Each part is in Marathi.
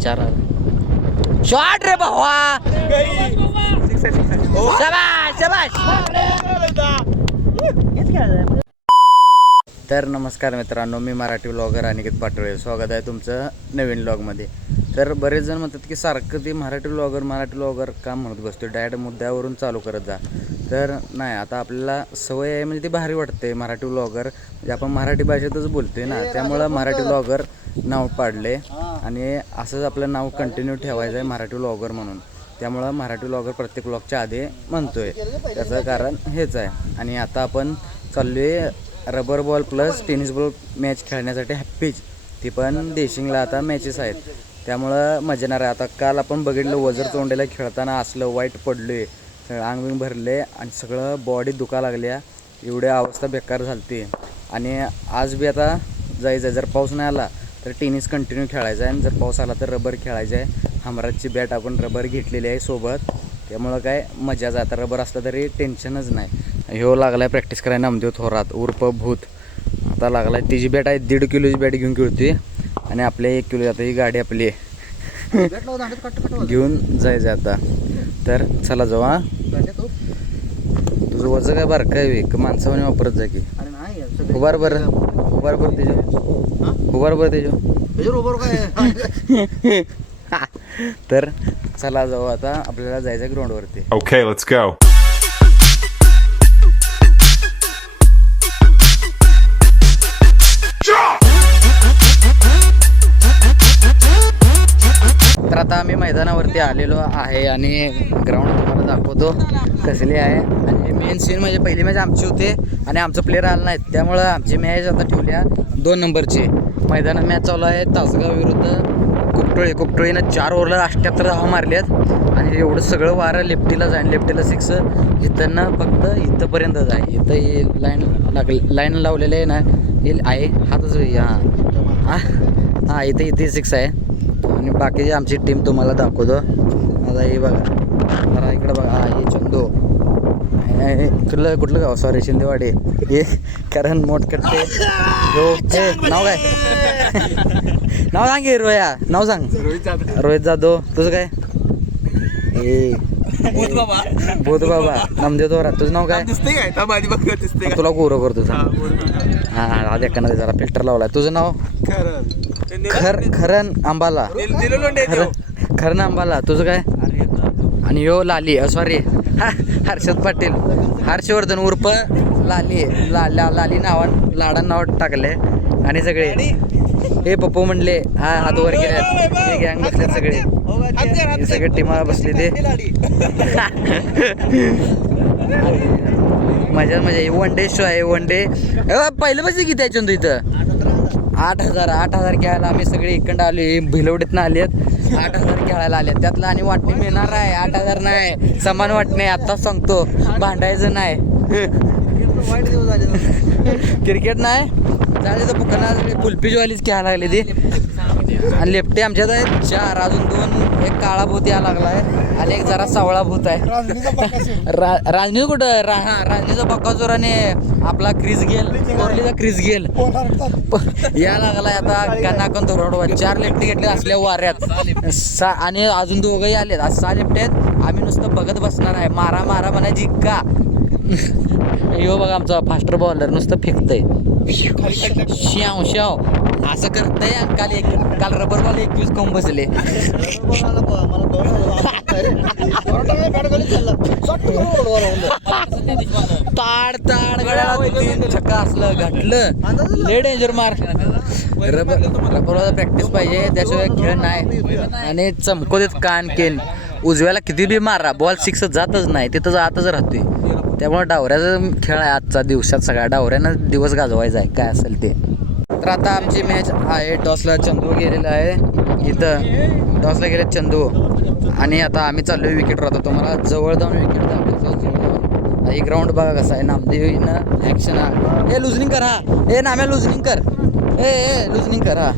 चार शॉट रे भावा. शाबाश शाबाश. तर नमस्कार मित्रांनो, मी मराठी व्लॉगर अनिकेत पाटोळे. स्वागत आहे तुमचं नवीन व्लॉगमध्ये. तर बरेच जण म्हणतात की सारखं ते मराठी व्लॉगर का म्हणत बसतो, डायरेक्ट मुद्द्यावरून चालू करत जा. तर नाही, आता आपल्याला सवय आहे, म्हणजे ती भारी वाटते मराठी व्लॉगर, म्हणजे आपण मराठी भाषेतच बोलतोय ना, त्यामुळं मराठी व्लॉगर नाव पाडले आणि असंच आपलं नाव कंटिन्यू ठेवायचं आहे मराठी व्लॉगर म्हणून. त्यामुळं मराठी व्लॉगर प्रत्येक व्लॉगच्या आधी म्हणतोय, त्याचं कारण हेच आहे. आणि आता आपण चाललो आहे rubber ball plus tennis ball match खेळण्यासाठी हॅप्पीच. ती पण देशिंगला आता मॅचेस आहेत, त्यामुळं मजा येणार आहे. आता काल आपण बघितलं वजर तोंडेला खेळताना असलं वाईट पडलो आहे, अंग बिंग भरले आणि सगळं बॉडी दुखा लागल्या, एवढी अवस्था बेकार झाली. आणि आज बी आता जायचं आहे, जर पाऊस नाही आला तर टेनिस कंटिन्यू खेळायचं आहे, आणि जर पाऊस आला तर रबर खेळायचं आहे. हमराजची बॅट आपण रबर घेतलेली आहे सोबत, त्यामुळं काय मजाच आहे. आता रबर असलं तरी टेन्शनच नाही. ह्यो लागला आहे प्रॅक्टिस करायला नामदेव थोरात उर्फ भूत. आता लागला आहे, तिची बॅट आहे 1.5 किलोची बॅट घेऊन खेळते आणि आपल्या 1 किलो. आता ही गाडी आपली घेऊन जायचं आता. तर चला जाऊ. हा, तुझं वजन काय बारं काय माणसाने वापरत जा की. उभार बरं, उभार बरं त्याच्या तर चला जाऊ आता, आपल्याला जायचं ग्राउंडवरती. Okay, let's go. तर आता आम्ही मैदानावरती आलेलो आहे आणि ग्राउंड तुम्हाला दाखवतो कसली आहे. आणि मेन सीन म्हणजे पहिली मॅच आमची होते आणि आमचं प्लेयर आलं नाहीत, त्यामुळं आमची मॅच आता ठेवल्या 2 नंबरची. मैदानात मॅच चालू आहे तासगाव विरुद्ध कुपटोळीनं 4 ओव्हरला 78 धावा मारल्यात. आणि एवढं सगळं वारं लेफ्टीला जाईल, लेफ्टीला 6, इथं फक्त इथंपर्यंतच आहे. इथं हे लाईन लावलेलं आहे ना, हे आहे हातच. हां इथे 6 आहे. आणि बाकीची आमची टीम तुम्हाला दाखवतो. आता हे बघा, जरा इकडं बघा. हे चंदू, कुठलं गाव, सॉरी शिंदेवाडी. हे कारण मोठकट्टे हो. नाव काय नाव सांग की रोया, नाव सांग. रोहित जाधव. तुझं काय? हे भूत बाबा नामदेव थोरात. तुझं नाव काय? तुला गोरं करतो हां आज एकानं जरा फिल्टर लावलाय. तुझं नाव? खरण आंबाला. खरण आंबाला. तुझं काय? आणि यो लाली, सॉरी हर्षद पाटील, हर्षवर्धन उर्फ लाली. लाली नावान लाडा नाव टाकले. आणि सगळे हे पप्पू म्हणले हा हात वर गेल्यात, हे गँग बसल्यात सगळे, हे सगळे टीमा बसले ते. मजा मजा. 1 डे शो आहे. 1 डे पहिलं बस किती आहे चंदू इथं? 8,000 खेळायला आम्ही सगळे इकडं आले, भिलवडीतनं आले आहेत. 8,000 खेळायला आले. त्यातलं आणि वाटणी मिळणार आहे. 8,000 नाही, समान वाटणे. आत्ताच सांगतो, भांडायचं नाही. क्रिकेट नाही चालेल तर पुन्हा कुल्फीजवालीच खेळायला लागली ती. आणि लेफ्टी आमच्यात आहेत 4, अजून 2. एक काळा भूत यायला लागला आहे आणि एक जरा सावळा भूत आहे. राजनी कुठं? राजनीचा बक्काजोर आणि आपला क्रिस गेल, कोहलीचा क्रिस गेल या लागलाय. आता कानाकन धोरडवा 4 लेफ्टी घेतले असल्या वाऱ्यात. आणि अजून 2घंही आलेत. आज 6 लेफ्टी आहेत. आम्ही नुसतं बघत बसणार आहे. मारा मारा म्हणायची का. यो बघा आमचा फास्टर बॉलर नुसतं फेकतंय, श्याव श्याव असं करतंय. आणि काल रबर बॉल 21 कोंब बसले. ताड गळ्याला 3 छक्का असलं घातलं, लय डेंजर मार. रबरवाला प्रॅक्टिस पाहिजे, त्याशिवाय खेळ नाही. आणि चमको देत कान केन. उजव्याला किती बी मारा, बॉल 6 जातच नाही, तिथं आतच राहतोय. त्यामुळे डावऱ्याचा खेळ आहे आजचा. दिवसात सगळ्या डावऱ्यानं दिवस गाजवायचा आहे, काय असेल ते. तर आता आमची मॅच आहे. टॉसला चंदू गेलेला आहे. इथं टॉसला गेले चंदू. आणि आता आम्ही चाललो विकेटवर. आता तुम्हाला जवळ जाऊन विकेट दाखवतो. ही ग्राउंड बघा कसं आहे. नामदेवीनं ॲक्शन हा. ए लुजनिंग कर, हा ए नाम्या लुजनिंग कर, ए लुजनिंग कर. हा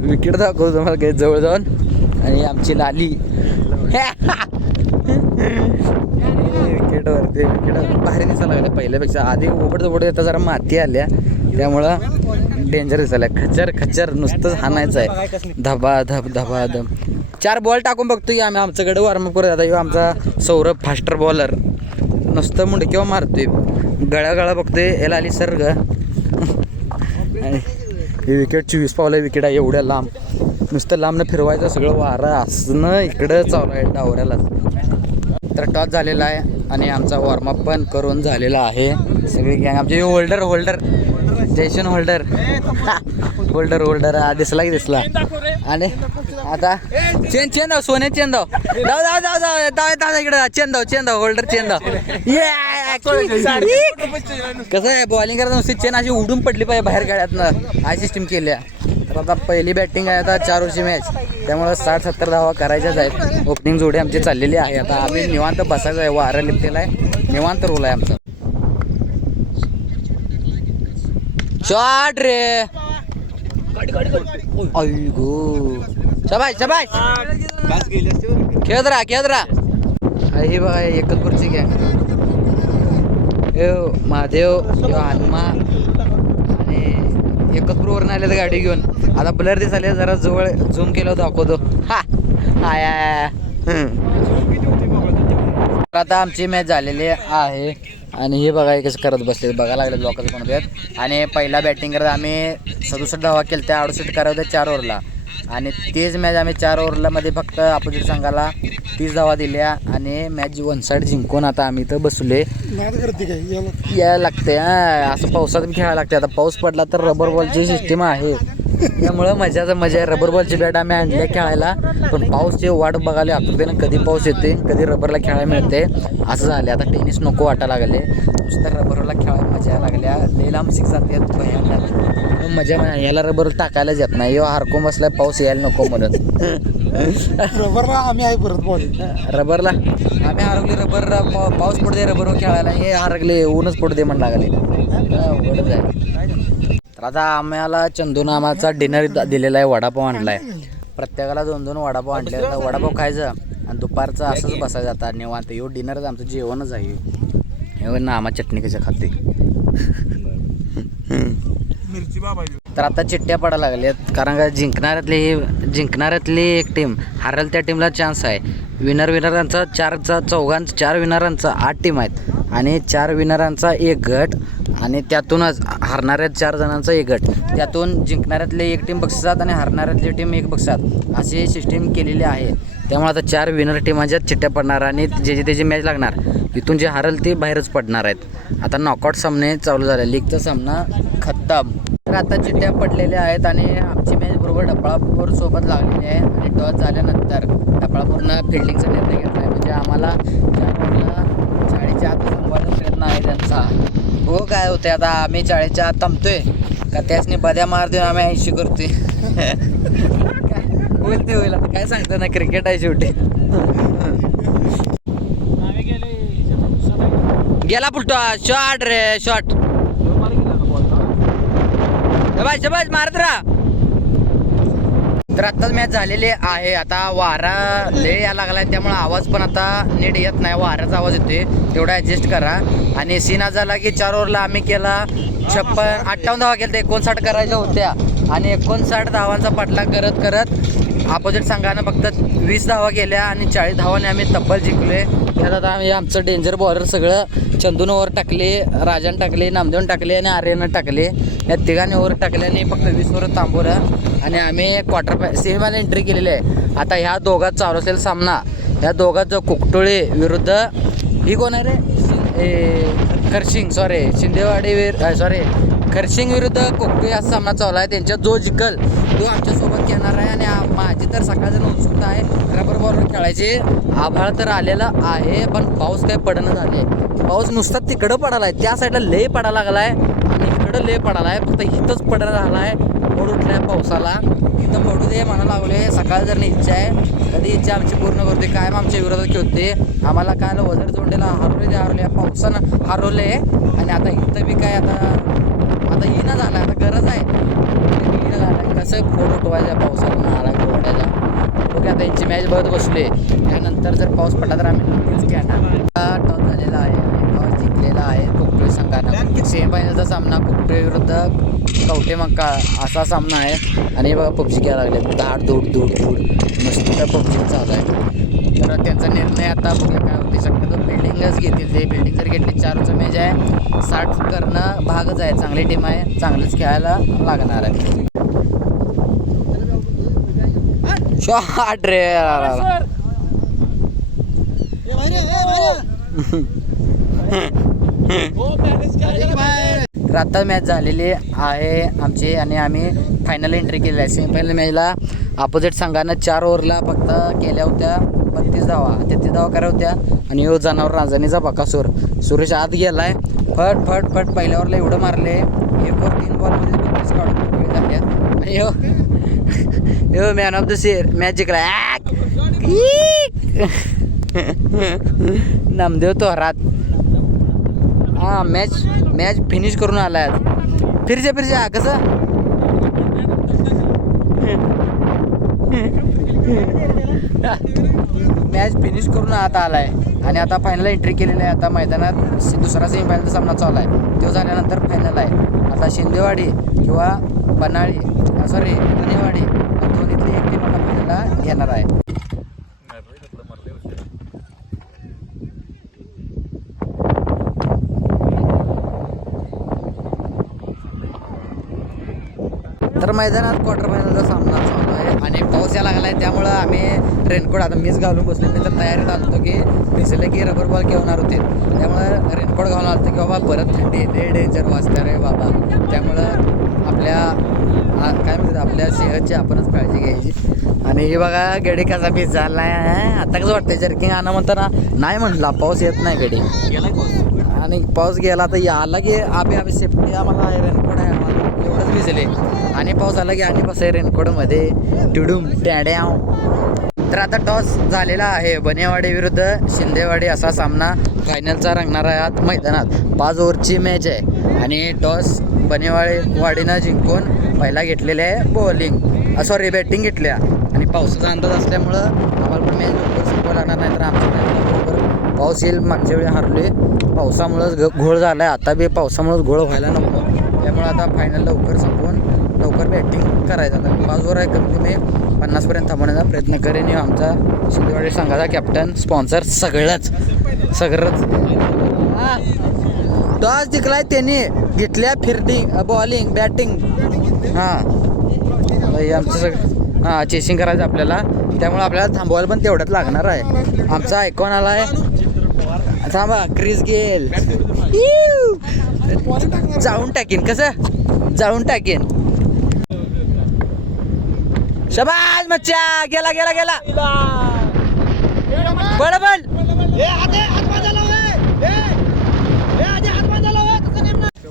विकेट दाखवतो तुम्हाला काही जवळ जाऊन. आणि आमची लाली विकेट विकेटवरती. विकेट भारी दिसायला लागल्या पहिल्यापेक्षा. आधी ओबड येता जरा माती आल्या त्यामुळं डेंजर दिसायला. खचर खचर नुसतंच हाणायचं आहे. धबा धब धबा धब. 4 बॉल टाकून बघतोय आम्ही आमच्याकडे वॉर्मअप करत. आता ह्यो आमचा सौरभ फास्टर बॉलर नुसतं मुंडक्यावर मारतोय. गळा बघतोय याला आली सर ग. ही विकेट 24 पावलं विकेट आहे. एवढ्या लांब नुसतं लांबनं फिरवायचं. सगळं वारं असणं इकडं चालू आहे डावऱ्याला. तर टॉस झालेला आहे आणि आमचा वॉर्मअप पण करून झालेला आहे. सगळी गँग आमचे होल्डर जयशन होल्डर दिसला की दिसला. आणि आता चेन दाव सोने चेन दाव इकडे चेन दाव होल्डर चेन दाव. कसं आहे बॉलिंग करता नुसती चेन अशी उडून पडली पाहिजे बाहेर गाड्यातनं. आय सिस्टीम केल्या. तर आता पहिली बॅटिंग आहे आता 4 ओव्हरची मॅच. त्यामुळे 60-70 धावा करायच्याच आहेत. ओपनिंग जोडी आमची चाललेली आहे. आता आम्ही निवांत बसायचं आहे. वारं लिपलेला आहे. निवांत रोल आहे आमचा. शॉट रे. अय्यो शबाश खेळत राहा. ही बघा एकच खुर्ची घ्या. महादेव हनुमा आणि एकच वरून आले तर गाडी घेऊन. आता ब्लर दिसाले जरा जवळ झूम केलं दाखवतो. आता आमची मॅच झालेली आहे आणि हे बघा कसं करत बसले बघायला लागले लोकांचं कोण होत्यात. आणि पहिला बॅटिंग करत आम्ही 67 धावा केल्या. त्या 68 करावं होत्या 4 ओव्हरला. आणि तेच मॅच आम्ही 4 ओव्हरला मध्ये फक्त अपोजिट संघाला 30 धावा दिल्या आणि मॅच 1 साईड जिंकून आता आम्ही इथं बसले. यायला लागते असं पावसात खेळायला लागते. आता पाऊस पडला तर रबर बॉलची सिस्टीम आहे त्यामुळं मजा आहे. रबर बॉलची बॅट आम्ही आणल्या खेळायला. पण पाऊसची वाट बघायला आतुरतेनं कधी पाऊस येते कधी रबरला खेळायला मिळते असं झाले. आता टेनिस नको वाटायला लागले. नुसतं रबरला खेळायला मजा यायला लागल्या. लई लांब सिक्स जातात भयानक मजा. याला रबर टाकायलाच येत नाही. हरकून बसलाय पाऊस यायला नको म्हणून. रबरला आम्ही आहे परत बॉल. रबरला आम्ही हरवले. रबर पाऊस पडू दे रबरवर खेळायला. हे हरकले ऊनच पडू दे म्हणून लागले. अवघडच आहे. तर आता आम्हाला चंदू नामाचा डिनर दिलेला आहे. वडापाव आणलाय. प्रत्येकाला 2-2 वडापाव आणले. वडापाव खायचं आणि दुपारचं असंच बसायचं. आता निवांत येऊ डिनरच आमचं जेवणच आहे. एवढं नामा चटणी कशा खाते. तर आता चिट्ट्या पडायला लागल्यात कारण का जिंकणाऱ्यातली एक टीम हारेल त्या टीमला चान्स आहे. विनरांचा 4 विनरांचा 8 टीम आहेत आणि 4 विनरांचा 1 गट आणि त्यातूनच हारणाऱ्या 4 जणांचा 1 गट. त्यातून जिंकणाऱ्यातले 1 टीम बक्षिसात आणि हारणाऱ्यातली टीम 1 बक्षिसात अशी सिस्टीम केलेली आहे. त्यामुळे आता 4 विनर टीमाच्या चिट्ट्या पडणार आणि त्याची मॅच लागणार. इथून जे हारेल ते बाहेरच पडणार आहेत. आता नॉकआउट सामने चालू झाले. लीगचा सामना खत्म. तर आता चिट्ट्या पडलेल्या आहेत आणि आमची मॅच बरोबर डफळापूर सोबत लागलेली आहे. आणि टॉस झाल्यानंतर डफळापूरनं फिल्डिंगचा निर्णय घेतला आहे. म्हणजे आम्हाला 4 ओव्हरला 40च्या आत संपवायचा प्रयत्न आहे त्यांचा. हो काय होते आता आम्ही 40च्या आत थांबतोय का त्यासनी बद्या मार देऊन आम्ही 80 करतोय. होईल ते होईल. आता काय सांगतो ना क्रिकेट आहे शेवटी. गेला पुलटो शॉट रे शॉट. शबाश मारत राहा. तर आत्ताच मॅच झालेली आहे. आता वारा लय यायला लागलाय त्यामुळे आवाज पण आता नीट येत नाही. वाऱ्याचा आवाज येतोय तेवढा ॲडजस्ट करा. आणि सीना झाला की 4 ओव्हरला आम्ही केला 58 धावा केल्या. 59 करायच्या होत्या आणि 59 धावांचा पाठला करत अपोजिट संघानं फक्त 20 धावा केल्या आणि 40 धावाने आम्ही तब्बल जिंकले. त्यात आता आम्ही आमचं डेंजर बॉलर सगळं चंदून ओव्हर टाकले, राजान टाकले, नामदेवन टाकले आणि आर्यनं टाकले. या तिघांनी ओव्हर टाकल्याने फक्त 20 ओव्हर थांबवलं आणि आम्ही सेमीला एंट्री केलेली आहे. आता ह्या दोघात चालू असेल सामना. ह्या दोघात जो कुकटोळे विरुद्ध ही कोण आहे रे खरशिंग विरुद्ध कोकटे हा सामना चालू आहे. त्यांच्यात जो जिंकल तो आमच्यासोबत खेळणार आहे. आणि माझी तर सकाळचं उत्सुकता आहे रबर बॉलवर खेळायची. आभाळ तर आलेलं आहे पण पाऊस काय पडणं झाले. पाऊस नुसता तिकडं पडायला आहे. त्या साईडला लय पडायला लागला आहे आणि इकडं लय पडायला आहे. फक्त इथंच पडायला झाला आहे. मोड उठलाय पावसाला. इथं पडू दे म्हणा लागले. सकाळ जर इच्छा आहे कधी इच्छा आमची पूर्ण करते. कायम आमच्या विरोधात खेळते. आम्हाला काय वजर जोडलेला हरवले पावसानं हरवले. आणि आता इथं बी काय आता येणं झालं. आता गरज आहे येणं झालं. कसं फोटो उठवायचा पावसाला आला ओढायचा. ओके आता यांची मॅच बघत बसले. त्यानंतर जर पाऊस पडला तर आम्ही नक्कीच खेळणार. टॉस झालेला आहे आणि टॉस जिंकलेला आहे कोकटे संघानं. सेमीफायनलचा सामना कोकटे विरुद्ध कवटे मक्का असा सामना आहे. आणि बघा पबजी घ्यायला लागले, धाड धूड धूड धूड मस्त पबजी चालू आहे. तर त्यांचा निर्णय आता बघूया काय होते. शक्यतो फिल्डिंगच घेतील ते. फिल्डिंग जर घेतली 4 मॅच आहे, 60 करणं भागच आहे. चांगली टीम आहे, चांगलंच खेळायला लागणार आहे. शॉट रे तर आता मॅच झालेली आहे आमची आणि आम्ही फायनल एंट्री केली आहे. सेमीफायनल मॅचला अपोजिट संघानं 4 ओव्हरला फक्त केल्या होत्या 32 धावा, 33 धावा करा होत्या. आणि यो जनावर रांजणीचा बकासूर सुरेश आत गेलाय. फट फट फट पहिल्या ओव्हरला एवढं मारले, 1 ओव्हर 3 बॉलमध्ये 32 काढून मोकळे झाल्यात. आणि यो मॅन ऑफ द मॅच जिंकला. नामदेव तोहरात हा मॅच फिनिश करून आलाय. फिरच्या कसं मॅच फिनिश करून आता आलाय आणि आता फायनल एंट्री केलेली आहे. आता मैदानात दुसरा सेमीफायनलचा सामना चालू आहे, तो झाल्यानंतर फायनल आहे. आता शिंदेवाडी किंवा धनेवाडी दोन्हीतली एक टीम आता फायनलला घेणार आहे. तर मैदानात क्वार्टर फायनलचा सामना चालू आहे आणि पाऊस यायला लागला आहे. त्यामुळं आम्ही रेनकोट आता मीच घालून बसलो. मी तर तयारीत आलो होतो की भिजले की रबर बॉल घेणार होते. त्यामुळं रेनकोट घालून आलो होतो की बाबा परत थंडी येते, डेंजर वाजते रे बाबा. त्यामुळं काय म्हणतात आपल्या सेहतची आपणच काळजी घ्यायची. आणि हे बघा गडी कसा भिजला आहे. आता कसं वाटतं जर्किंग आणा म्हणताना नाही म्हटला, पाऊस येत नाही गडी आणि पाऊस गेला तर आला की आम्ही सेफ्टी आम्हाला रेनकोट आहे, आम्हाला एवढंच भिजले. आणि पाऊस आला की आणि बसाय रेनकोटमध्ये टिडूम टॅड्याव. तर आता टॉस झालेला आहे. बनेवाडी विरुद्ध शिंदेवाडी असा सामना फायनलचा रंगणार आहे आज मैदानात. 5 ओव्हरची मॅच आहे आणि टॉस बनेवाडीनं जिंकून पहिला घेतलेले आहे बॅटिंग घेतल्या. आणि पावसाचा अंदाज असल्यामुळं आम्हाला पण मॅच लवकर संपवा लागणार नाही. तर आमच्या बरोबर पाऊस येईल. मागच्या वेळी हारले, पावसामुळंच घोळ झाला आहे. आता बी पावसामुळंच घोळ व्हायला नको. त्यामुळे आता फायनल लवकर संपवून लवकर बॅटिंग करायचं. आता 5 ओव्हर आहे, कमी कमी 50पर्यंत थांबवण्याचा प्रयत्न करेन. आमचा शिंदेवाडी संघाचा कॅप्टन, स्पॉन्सर सगळंच टॉस जिंकलाय त्यांनी, घेतल्या फिल्डिंग बॉलिंग बॅटिंग. आमचं सगळं चेसिंग करायचं आपल्याला. त्यामुळे आपल्याला थांबवायला पण तेवढ्यात लागणार आहे. आमचा आयकॉन आला आहे, थांबा क्रिस गेल जाऊन टाकीन. कसं जाऊन टाकीन. शबाज मच्छा गेला गेला गेला बडबड.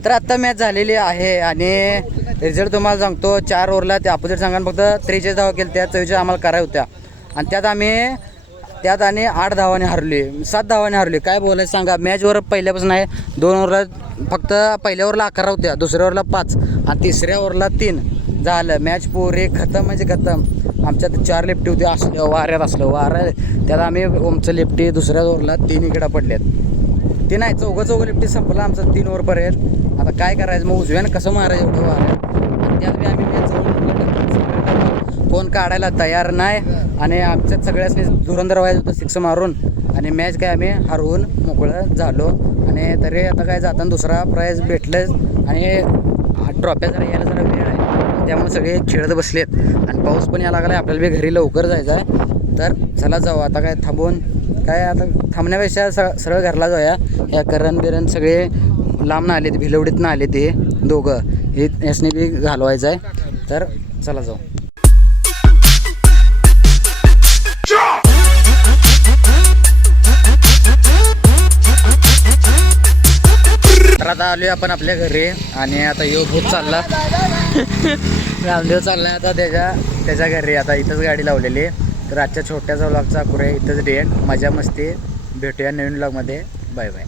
तर आत्ता मॅच झालेली आहे आणि रिझल्ट तुम्हाला सांगतो. 4 ओव्हरला त्या अपोजिट संघाने फक्त 43 धावा केल्या, त्या 44 आम्हाला करायला होत्या. आणि त्यात आणि 8 धावाने हरली, 7 धावाने हरली. काय बोलायचं सांगा. मॅचवर पहिल्यापासून आहे. 2 ओव्हरला फक्त पहिल्या ओव्हरला 11 होत्या, दुसऱ्या ओव्हरला 5 आणि तिसऱ्या ओव्हरला 3 झालं. मॅच पुरे खतम म्हणजे खतम. आमच्यात 4 लेफ्टी होती, असल्या वाऱ्यात त्यात आम्ही आमचं लेफ्टी दुसऱ्या ओव्हरला 3 इकडं पडल्यात. ते नाही चौघं लेफ्टी संपलं आमचं 3 ओव्हरपर्यंत. आता काय करायचं मग, उजव्यानं कसं मारायचं एवढं वाऱ्यात. त्यात बी आम्ही मॅच कोण काढायला तयार नाही. आणि आमच्यात सगळ्यांनी धुरंधर व्हायचं होतं 6 मारून. आणि मॅच काय आम्ही हरवून मोकळं झालो. आणि तरी आता काय जाताना दुसरा प्राईज भेटलंच. आणि ट्रॉफ्या जरा यायला जरा वेळ आहे, त्यामुळे सगळे खेळत बसलेत. आणि पाऊस पण यायला लागला आहे, आपल्याला बी घरी लवकर जायचं आहे. तर चला जाऊ आता. काय थांबून काय आता थांबण्यापेक्षा सरळ घरला जाऊया. ह्या करण सगळे लांबनं आले, भिलवडीतनं आले ते दोघं, हे यासने बी घालवायचं आहे. तर चला जाऊ. तर आता आलोय आपण आपल्या घरी आणि आता भूत चालला रामदेव चालला आता त्याच्या घरी. आता इथंच गाडी लावलेली. तर आजच्या छोट्याचा व्लॉगचा पुरे इथंच डेट. मजा मस्ती. भेटूया नवीन व्लॉगमध्ये. Bye bye.